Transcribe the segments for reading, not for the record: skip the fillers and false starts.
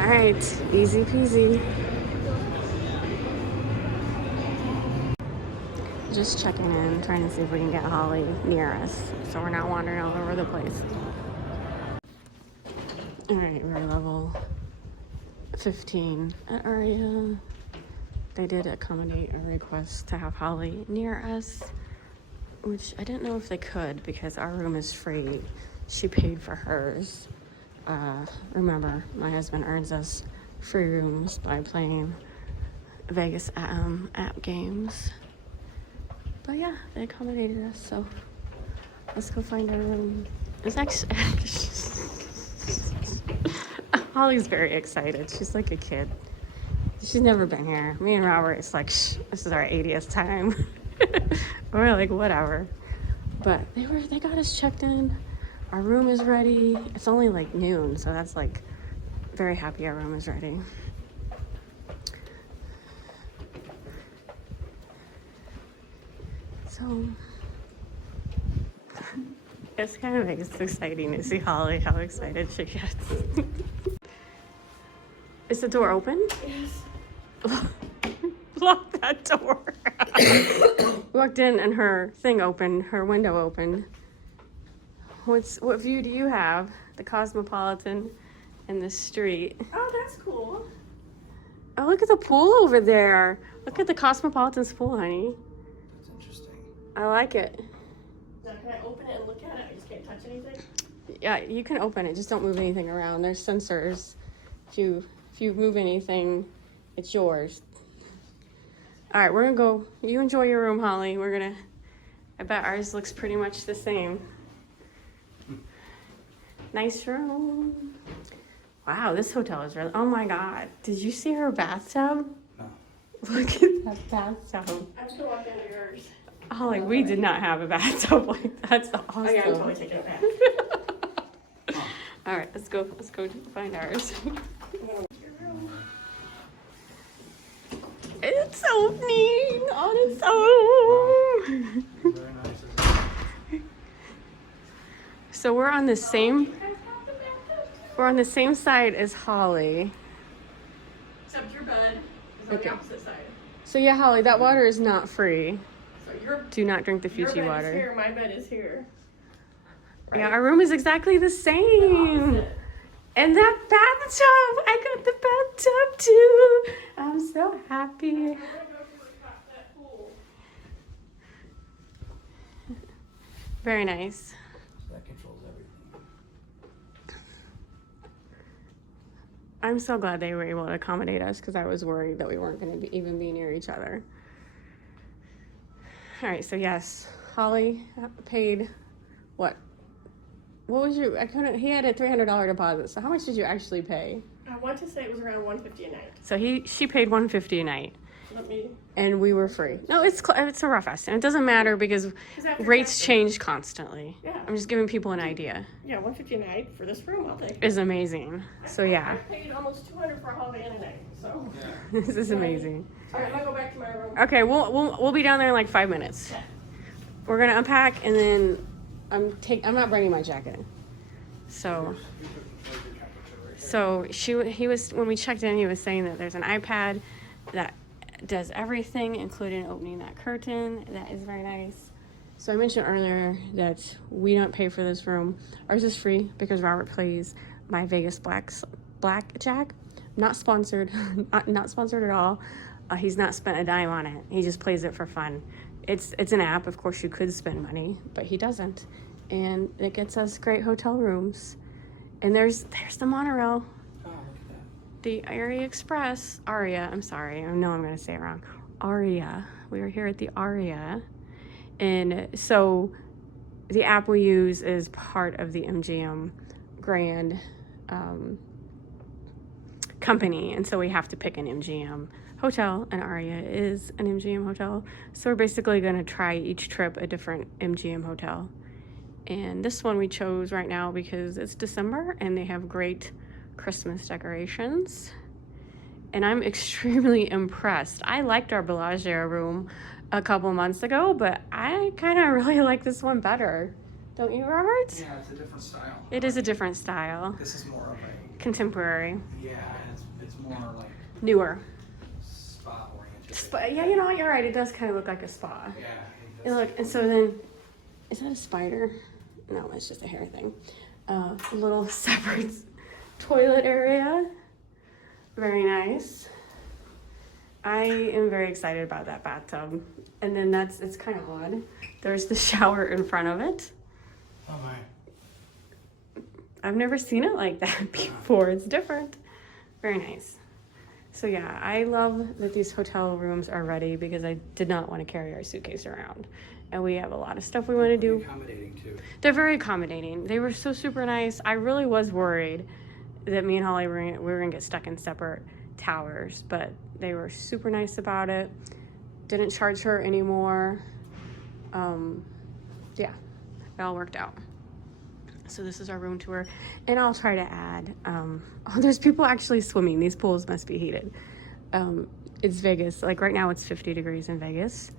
All right, easy peasy. Just checking in, trying to see if we can get Holly near us so we're not wandering all over the place. All right, we're level 15 at Aria. They did accommodate a request to have Holly near us, which I didn't know if they could because our room is free. She paid for hers. Remember, my husband earns us free rooms by playing Vegas app games. But yeah, they accommodated us, so let's go find our room. It's actually Holly's very excited. She's like a kid. She's never been here. Me and Robert, it's like, this is our 80th time. We're like, whatever. But they got us checked in. Our room is ready. It's only like noon, so that's like very happy our room is ready. So it's kind of exciting to see Holly, how excited she gets. Is the door open? Yes. Lock that door. Walked in and her thing opened, her window opened. What view do you have? The Cosmopolitan and the street. Oh, that's cool. Oh, look at the pool over there. Look at the Cosmopolitan's pool, honey. That's interesting. I like it. Now, can I open it and look at it? I just can't touch anything? Yeah, you can open it. Just don't move anything around. There's sensors. If you move anything, it's yours. All right, we're gonna go. You enjoy your room, Holly. I bet ours looks pretty much the same. Nice room. Wow, this hotel is really, oh my God. Did you see her bathtub? No. Look at that bathtub. I'm just gonna walk into yours. Holly, we did not have a bathtub like that. That's awesome. Oh yeah, I'm totally taking it back. All right, let's go find ours. It's opening on its own. Very nice. So we're on the same side as Holly. Except your bed is on the opposite side. So yeah, Holly, that water is not free. So your Do not drink the your Fiji bed water. is here, my bed is here. Yeah, our room is exactly the same. Opposite. And that bathtub, I got the bathtub too. I'm so happy. I'm gonna go to that pool. Very nice. So that controls everything. I'm so glad they were able to accommodate us because I was worried that we weren't going to even be near each other. All right, so yes, Holly paid what? What was your? I couldn't. He had a $300 deposit. So how much did you actually pay? I want to say it was around $150 a night. So she paid $150 a night, Let me. and we were free. No, it's a rough estimate. It doesn't matter because after rates taxes- change constantly. Yeah. I'm just giving people an idea. Yeah, $150 a night for this room. I'll take it. It's amazing. So I yeah, paid almost $200 for a holiday in a night. So. Yeah. this is amazing. All right, I'm gonna go back to my room. Okay, we'll be down there in like 5 minutes. We're gonna unpack and then I'm not bringing my jacket. So he was when we checked in, he was saying that there's an iPad that does everything, including opening that curtain. That is very nice. So I mentioned earlier that we don't pay for this room. Ours is free because Robert plays my Vegas blackjack. Not sponsored, not sponsored at all. He's not spent a dime on it. He just plays it for fun. It's an app. Of course, you could spend money, but he doesn't. And it gets us great hotel rooms. And there's the monorail, Oh, look at that. the Aria Express. Aria, I'm sorry. I know I'm going to say it wrong. Aria. We are here at the Aria. And so the app we use is part of the MGM Grand company. And so we have to pick an MGM hotel, and Aria is an MGM hotel. So we're basically going to try each trip a different MGM hotel. And this one we chose right now because it's December and they have great Christmas decorations. And I'm extremely impressed. I liked our Bellagio room a couple months ago, but I kind of really like this one better. Don't you, Robert? Yeah, it's a different style. It is a different style. This is more of a contemporary, Yeah, and it's more like newer. spa oriented. Spa, yeah, you know what? You're right. It does kind of look like a spa. Yeah. And look, and so then, is that a spider? No, it's just a hair thing. A little separate toilet area. Very nice. I am very excited about that bathtub. And then it's kind of odd. There's the shower in front of it. Oh my. I've never seen it like that before. It's different. Very nice. So yeah, I love that these hotel rooms are ready because I did not want to carry our suitcase around. And we have a lot of stuff we want to do. Accommodating too. They're very accommodating. They were so super nice. I really was worried that me and Holly we were gonna get stuck in separate towers, but they were super nice about it. Didn't charge her anymore. Yeah, it all worked out. So this is our room tour, and I'll try to add, oh, there's people actually swimming. These pools must be heated. It's Vegas. Like right now it's 50 degrees in Vegas,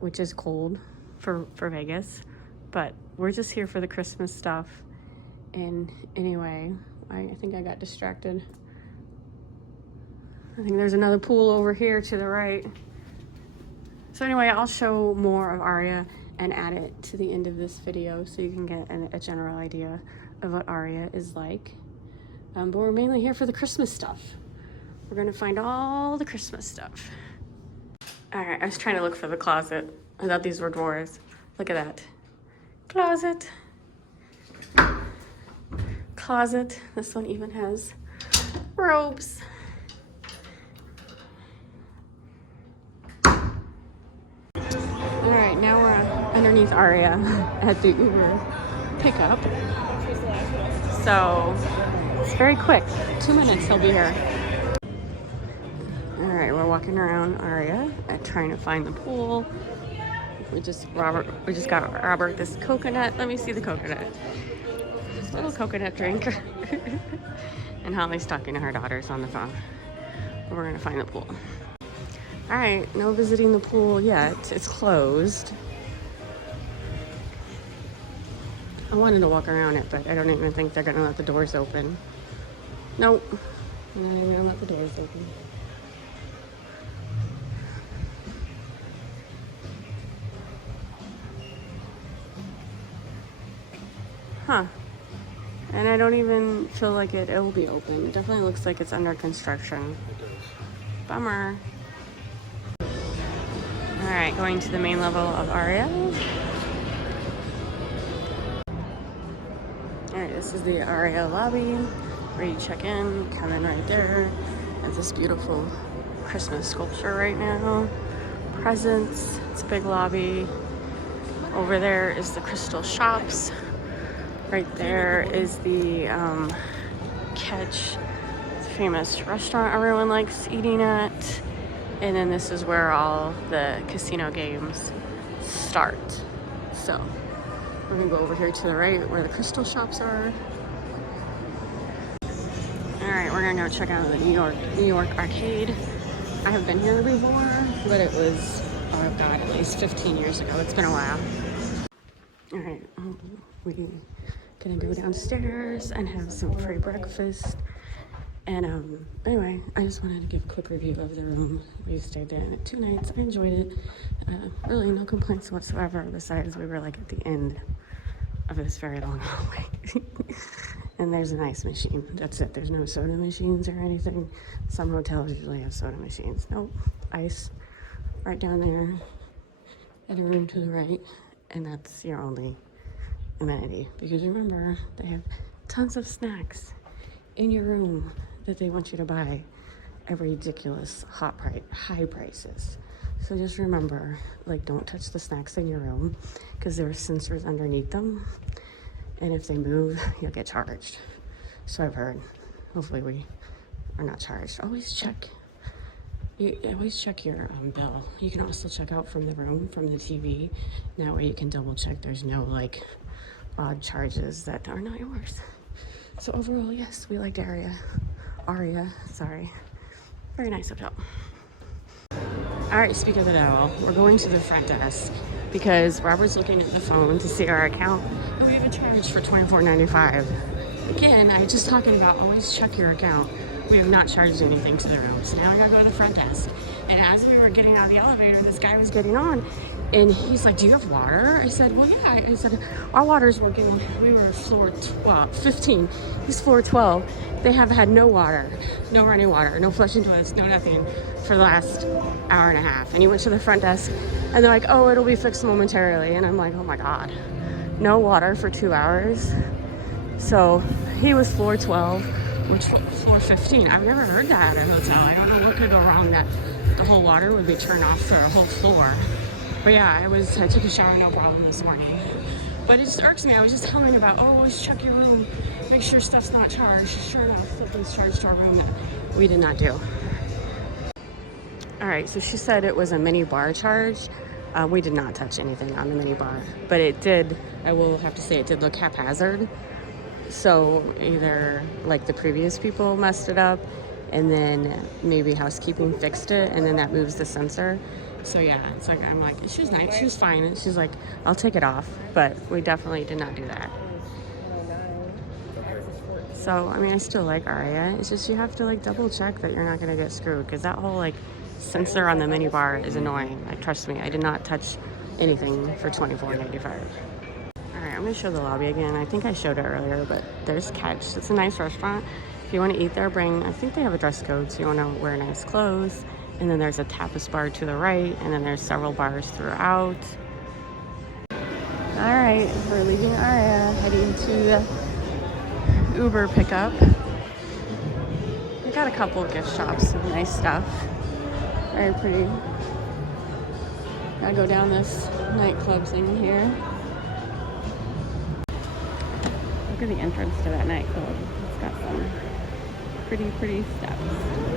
which is cold for Vegas, but we're just here for the Christmas stuff. And anyway, I think I got distracted. I think there's another pool over here to the right. So anyway, I'll show more of Aria and add it to the end of this video so you can get a general idea of what Aria is like. But we're mainly here for the Christmas stuff. We're gonna find all the Christmas stuff. All right, I was trying to look for the closet. I thought these were drawers. Look at that. Closet. Closet. This one even has robes. All right, now we're underneath Aria at the Uber pickup. So it's very quick. 2 minutes, he'll be here. All right, we're walking around Aria and trying to find the pool. We just got Robert this coconut. Let me see the coconut. Just a little coconut drink. And Holly's talking to her daughters on the phone. We're gonna find the pool. All right, no visiting the pool yet. It's closed. I wanted to walk around it, but I don't even think they're gonna let the doors open. Nope, they're not even gonna let the doors open. Huh. And I don't even feel like it will be open. It definitely looks like it's under construction. Bummer. All right, going to the main level of Aria. All right, this is the Aria lobby where you check in, come in right there. There's this beautiful Christmas sculpture right now. Presents, it's a big lobby. Over there is the crystal shops. Right there is the Catch, famous restaurant everyone likes eating at. And then this is where all the casino games start. So we're gonna go over here to the right where the crystal shops are. All right, we're gonna go check out the New York arcade. I have been here before, but it was, oh God, at least 15 years ago. It's been a while. All right, we're gonna go downstairs and have some free breakfast. And anyway, I just wanted to give a quick review of the room. We stayed there 2 nights. I enjoyed it. Really no complaints whatsoever, besides we were like at the end of this very long hallway. And there's an ice machine. That's it. There's no soda machines or anything. Some hotels usually have soda machines. Nope. Ice right down there and a room to the right. And that's your only amenity. Because remember, they have tons of snacks in your room that they want you to buy at ridiculous high prices. So just remember, like, don't touch the snacks in your room because there are sensors underneath them, and if they move, you'll get charged. So I've heard. Hopefully we are not charged. Always check your bill. You can also check out from the room, from the TV. That way you can double check there's no like odd charges that are not yours. So overall, yes, we liked Aria. Sorry. Very nice hotel. All right, speak of the devil, we're going to the front desk because Robert's looking at the phone to see our account, and we have a charge for $24.95. again, I was just talking about always check your account. We have not charged anything to the room. So now I gotta go to the front desk. And as we were getting out of the elevator, this guy was getting on and he's like, do you have water? I said, well, yeah. I said, our water's working. We were floor 15. He's floor 12. They have had no water, no running water, no flushing toilets, no nothing for the last hour and a half. And he went to the front desk and they're like, oh, it'll be fixed momentarily. And I'm like, oh my God, no water for 2 hours. So he was floor 12, which floor 15. I've never heard that at a hotel. I don't know what could go wrong that the whole water would be turned off for a whole floor. But yeah, I took a shower, no problem this morning. But it just irks me. I was just telling about, oh, always check your room. Make sure stuff's not charged. Sure enough, something's charged to our room that we did not do. All right, so she said it was a minibar charge. We did not touch anything on the minibar. But it did, I will have to say, it did look haphazard. So either like the previous people messed it up and then maybe housekeeping fixed it and then that moves the sensor. So yeah, it's like, I'm like, she was nice, she was fine. And she's like, I'll take it off, but we definitely did not do that. So, I mean, I still like Aria. It's just you have to like double check that you're not gonna get screwed because that whole like sensor on the minibar is annoying. Like, trust me, I did not touch anything for $24.95. All right, I'm gonna show the lobby again. I think I showed it earlier, but there's Catch. It's a nice restaurant. If you want to eat there, I think they have a dress code, so you want to wear nice clothes. And then there's a tapas bar to the right, and then there's several bars throughout. All right, we're leaving Aria, heading to the Uber pickup. We got a couple of gift shops with nice stuff. Very pretty. Gotta go down this nightclub thing here. Look at the entrance to that nightclub. It's got some pretty steps.